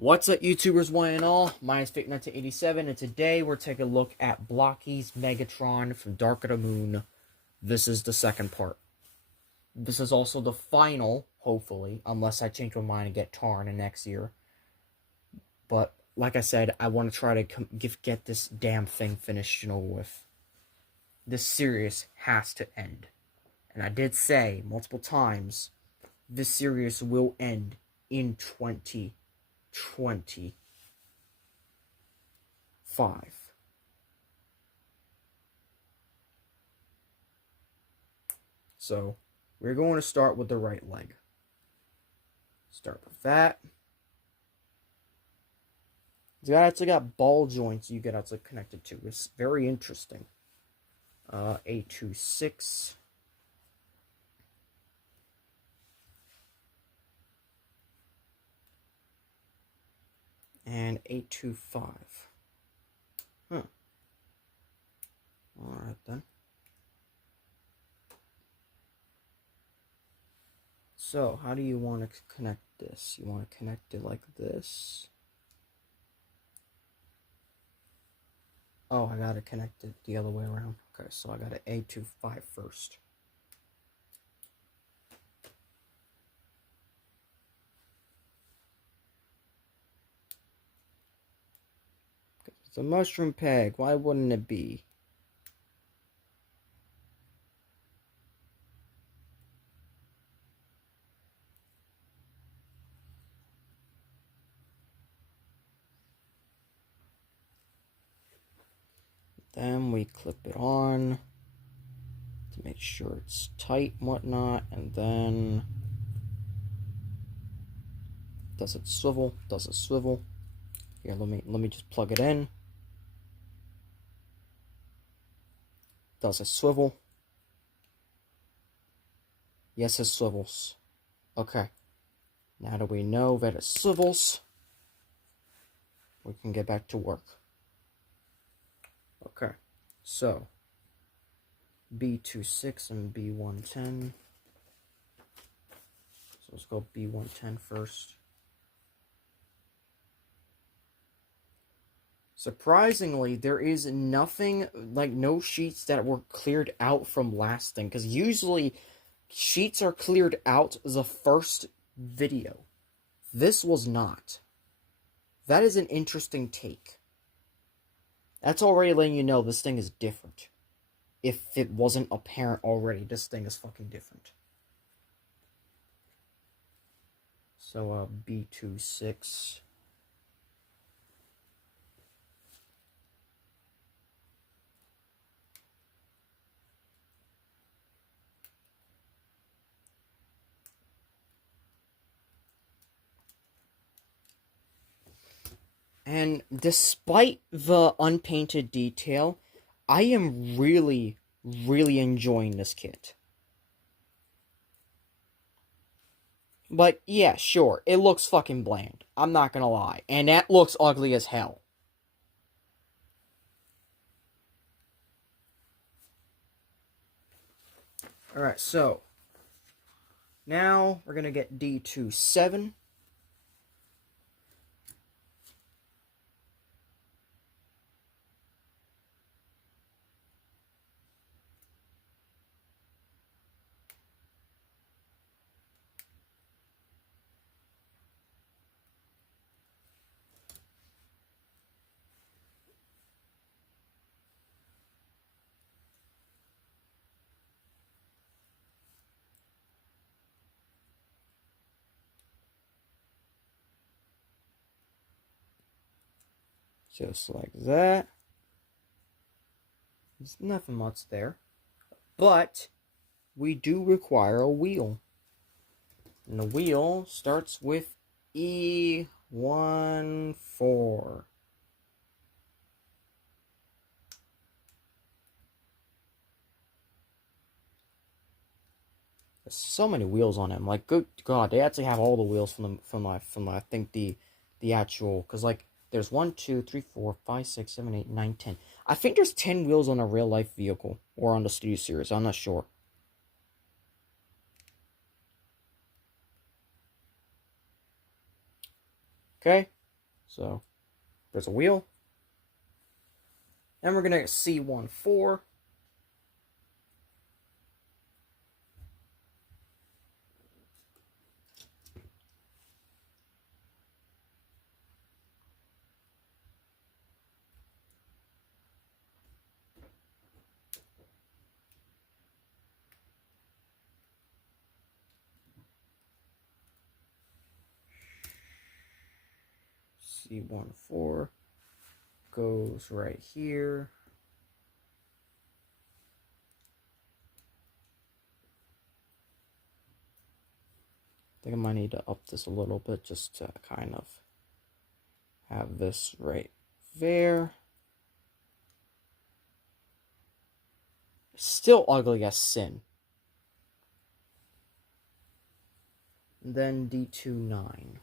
What's up, YouTubers, one and all? My name is Fake1987, and today we're taking a look at Blokees Megatron from Dark of the Moon. This is the second part. This is also the final, hopefully, unless I change my mind and get Tarn in next year. But, like I said, I want to try to get this damn thing finished and over with. This series has to end. And I did say multiple times, this series will end in 2025. So, we're going to start with the right leg. Start with that. It's actually got ball joints you get actually connected to. It's very interesting. A26. And 825. Alright then. So, how do you want to connect this? You want to connect it like this. Oh, I gotta connect it the other way around. Okay, so I got an A25 first. It's a mushroom peg. Why wouldn't it be? Then we clip it on to make sure it's tight and whatnot, and then does it swivel? Does it swivel? Here, let me just plug it in. Does it swivel? Yes, it swivels. Okay. Now that we know that it swivels, we can get back to work. Okay. So, B26 and B110. So let's go B110 first. Surprisingly, there is nothing, like no sheets that were cleared out from last thing, because usually sheets are cleared out the first video. This was not. That is an interesting take. That's already letting you know this thing is different. If it wasn't apparent already, this thing is fucking different. So, B26. And despite the unpainted detail, I am really, really enjoying this kit. But yeah, sure, it looks fucking bland. I'm not gonna lie. And that looks ugly as hell. Alright, so now we're gonna get D27. Just like that. There's nothing much there. But we do require a wheel. And the wheel starts with E14. There's so many wheels on him. Like, good God, they actually have all the wheels from I think the actual, because like there's 1, 2, 3, 4, 5, 6, 7, 8, 9, 10. I think there's 10 wheels on a real life vehicle or on the Studio Series. I'm not sure. Okay, So, there's a wheel. And we're going to C14. C14 goes right here. I think I might need to up this a little bit just to kind of have this right there. Still ugly as sin. And then D29.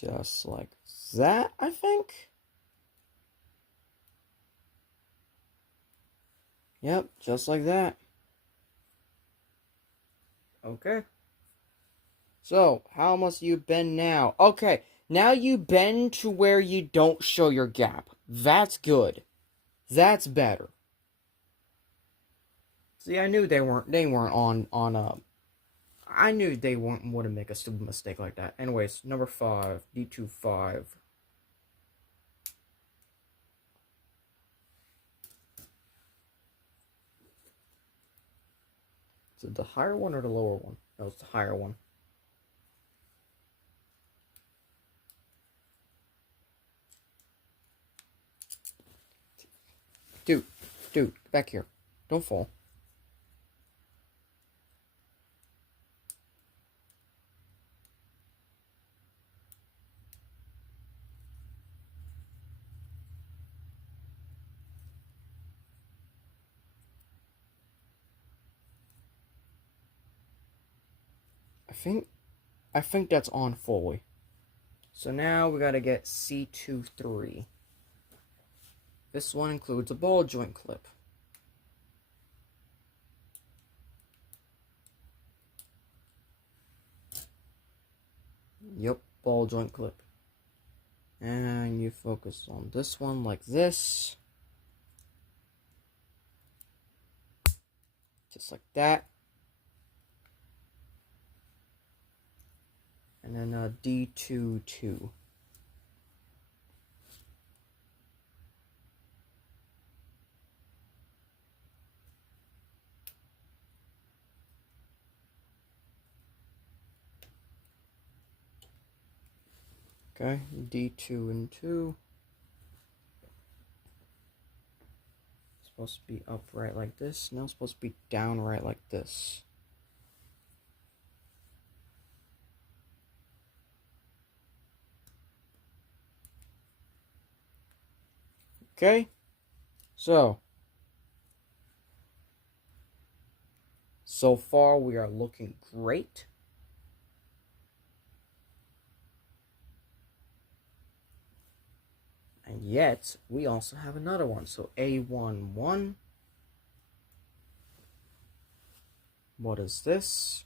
Just like that, I think. Yep, just like that. Okay. So, how must you bend now? Okay, now you bend to where you don't show your gap. That's good. That's better. See, I knew they weren't on I knew they wouldn't make a stupid mistake like that. Anyways, number 5, D25. Is it the higher one or the lower one? No, it's the higher one. Dude, get back here. Don't fall. I think that's on fully. So now we gotta get C23. This one includes a ball joint clip. Yep, ball joint clip. And you focus on this one like this. Just like that. And then D22. Okay, D2 and 2. It's supposed to be upright like this. Now it's supposed to be down right like this. Okay, so far we are looking great. And yet, we also have another one. So A11. What is this?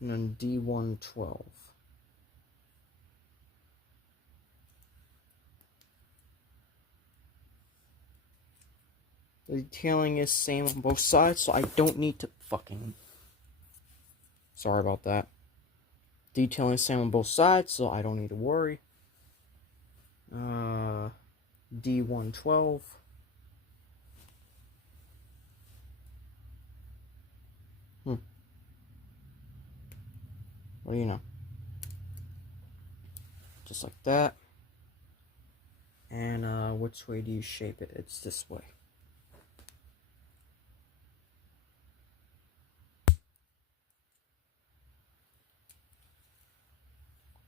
And then D112. The detailing is same on both sides, so I don't need to fucking... Sorry about that. Detailing is same on both sides, so I don't need to worry. D112. What do you know? Just like that. And which way do you shape it? It's this way.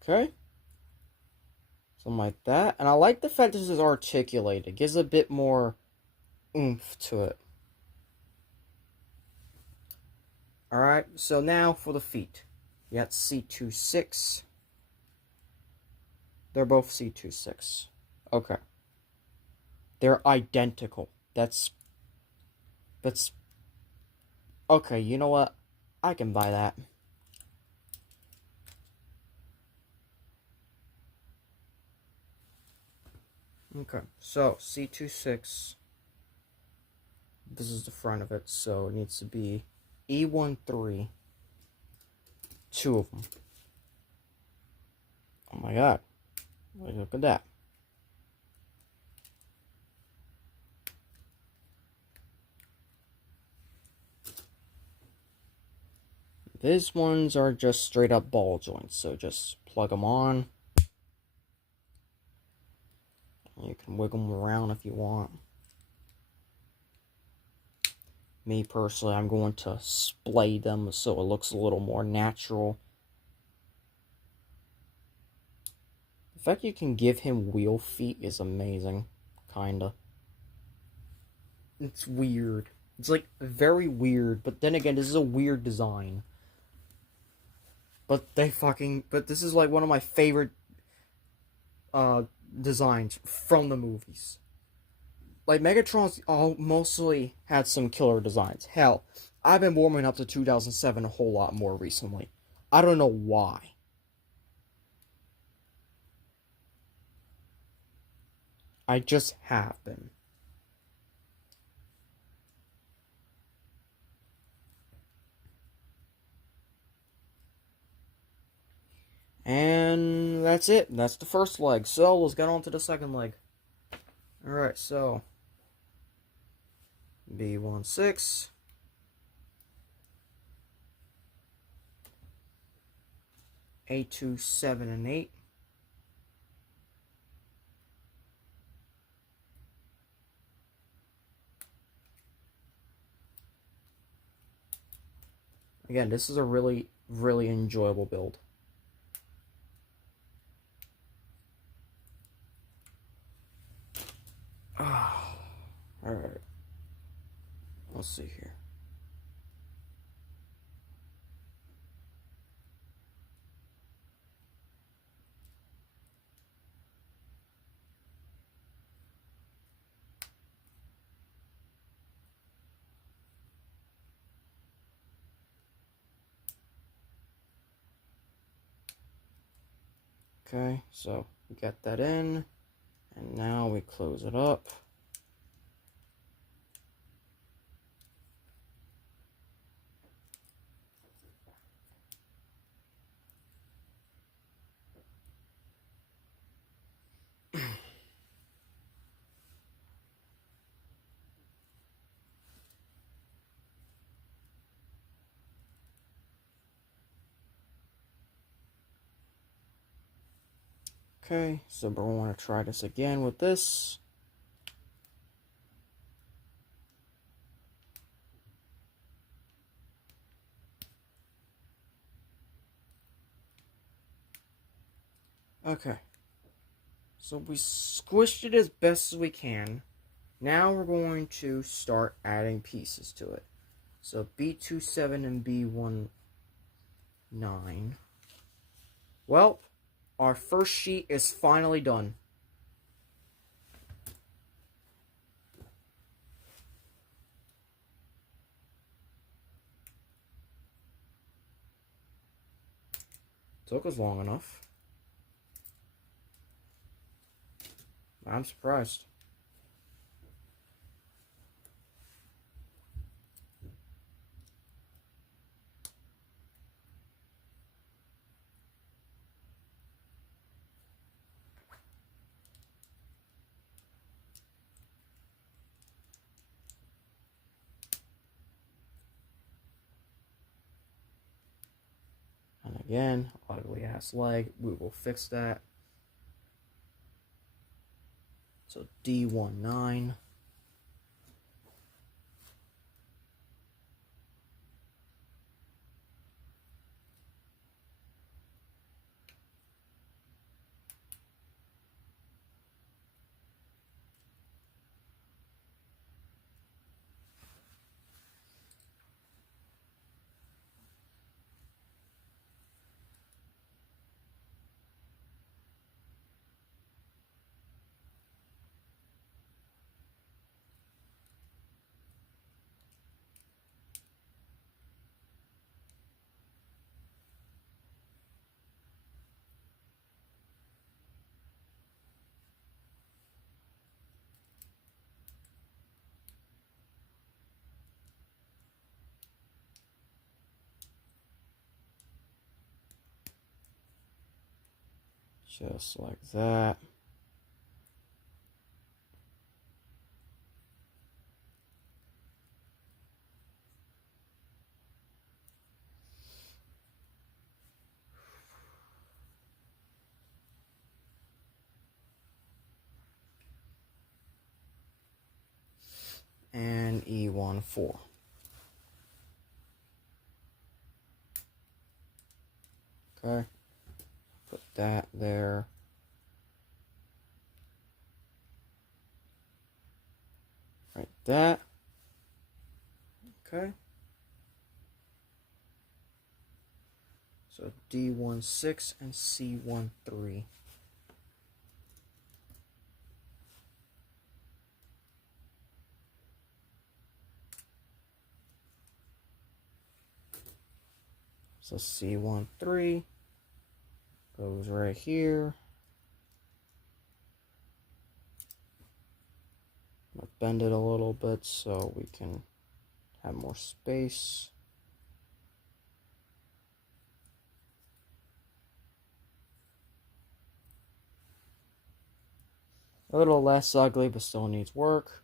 Okay. Something like that. And I like the fact this is articulated. It gives a bit more oomph to it. Alright, so now for the feet. You got C26. They're both C26. Okay. They're identical. That's... Okay, you know what? I can buy that. Okay, so C26. This is the front of it, so it needs to be E13. Two of them. Oh my god. Look at that. These ones are just straight up ball joints, so just plug them on. You can wiggle them around if you want. Me personally, I'm going to splay them so it looks a little more natural. The fact you can give him wheel feet is amazing. Kinda. It's weird. It's like very weird, but then again, this is a weird design. But this is like one of my favorite designs from the movies. Like, Megatron's mostly had some killer designs. Hell, I've been warming up to 2007 a whole lot more recently. I don't know why. I just have been. And that's it. That's the first leg. So, let's get on to the second leg. Alright, so B16. A2, 7, and 8. Again, this is a really, really enjoyable build. Alright. Let's see here. Okay, so we got that in, and now we close it up. Okay, so we're going to try this again with this. Okay, so we squished it as best as we can. Now we're going to start adding pieces to it. So B27 and B19. Well, our first sheet is finally done. Took us long enough. I'm surprised. And again, ugly ass leg. We will fix that. So D19. Just like that. And E14. Okay. Put that there. Like that. Okay. So D16 and C13. So C13 goes right here. I'll bend it a little bit so we can have more space. A little less ugly, but still needs work.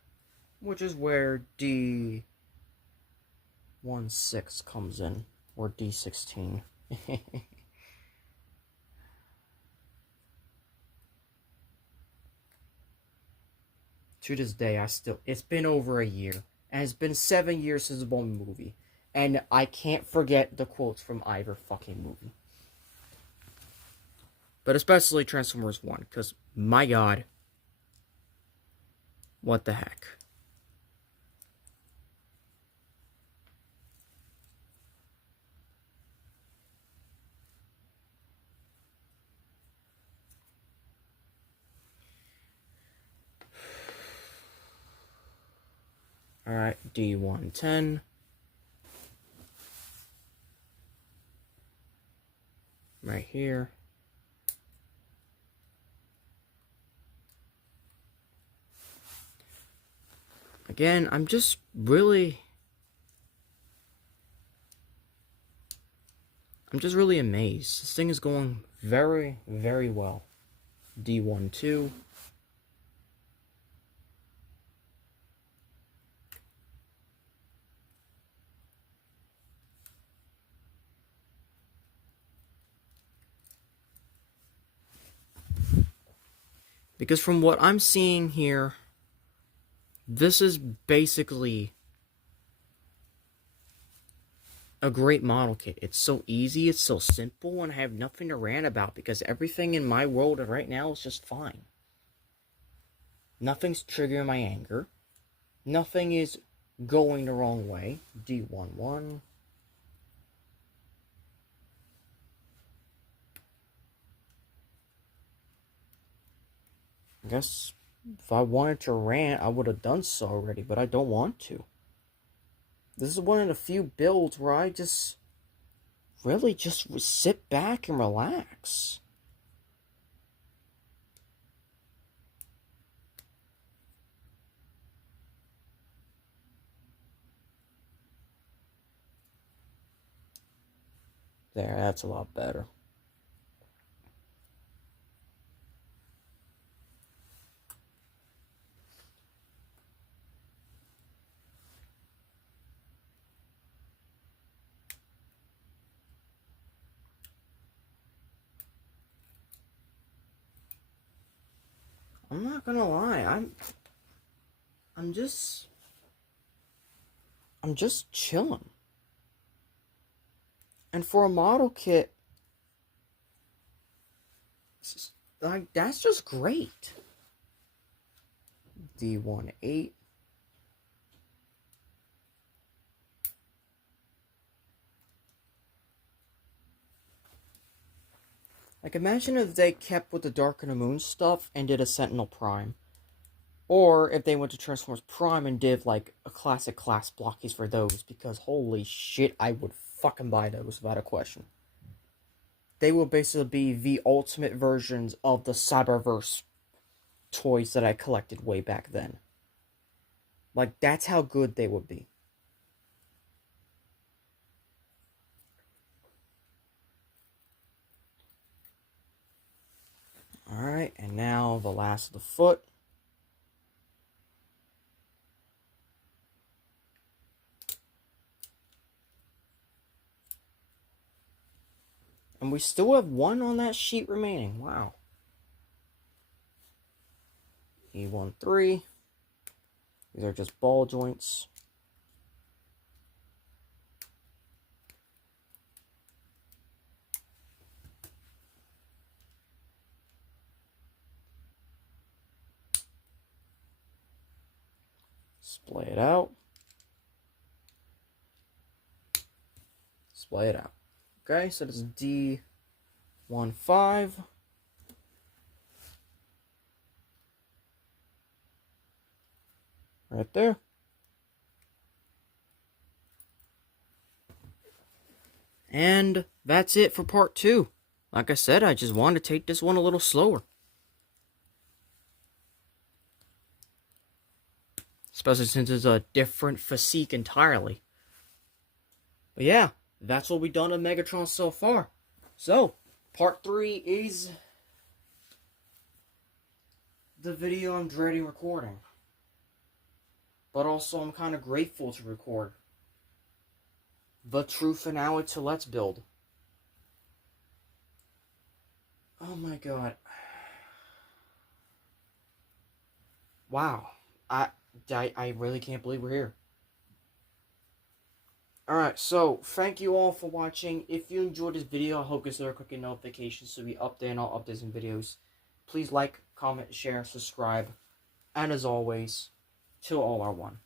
Which is where D16 comes in. Or D16. To this day, it's been over a year. And it's been 7 years since the one movie. And I can't forget the quotes from either fucking movie. But especially Transformers 1, because, my god, what the heck. Alright, D110. Right here. Again, I'm just really amazed. This thing is going very, very well. D12. Because from what I'm seeing here, this is basically a great model kit. It's so easy, it's so simple, and I have nothing to rant about because everything in my world right now is just fine. Nothing's triggering my anger. Nothing is going the wrong way. D11. I guess if I wanted to rant, I would have done so already, but I don't want to. This is one of the few builds where I just really just sit back and relax. There, that's a lot better. I'm not gonna lie, I'm just chilling. And for a model kit, like, that's just great. D18. Like, imagine if they kept with the Dark of the Moon stuff and did a Sentinel Prime. Or if they went to Transformers Prime and did, like, a classic class Blokees for those. Because, holy shit, I would fucking buy those without a question. They will basically be the ultimate versions of the Cyberverse toys that I collected way back then. Like, that's how good they would be. Alright, and now the last of the foot. And we still have one on that sheet remaining. Wow. E13. These are just ball joints. Splay it out. Splay it out. Okay, so this is D15. Right there. And that's it for part 2. Like I said, I just wanted to take this one a little slower. Especially since it's a different physique entirely. But yeah, that's what we've done on Megatron so far. So, part 3 is the video I'm dreading recording. But also, I'm kind of grateful to record the true finale to Let's Build. Oh my god. Wow. I really can't believe we're here. Alright, so, thank you all for watching. If you enjoyed this video, I hope you consider clicking notifications so we update all updates and videos. Please like, comment, share, subscribe. And as always, Til All Are One.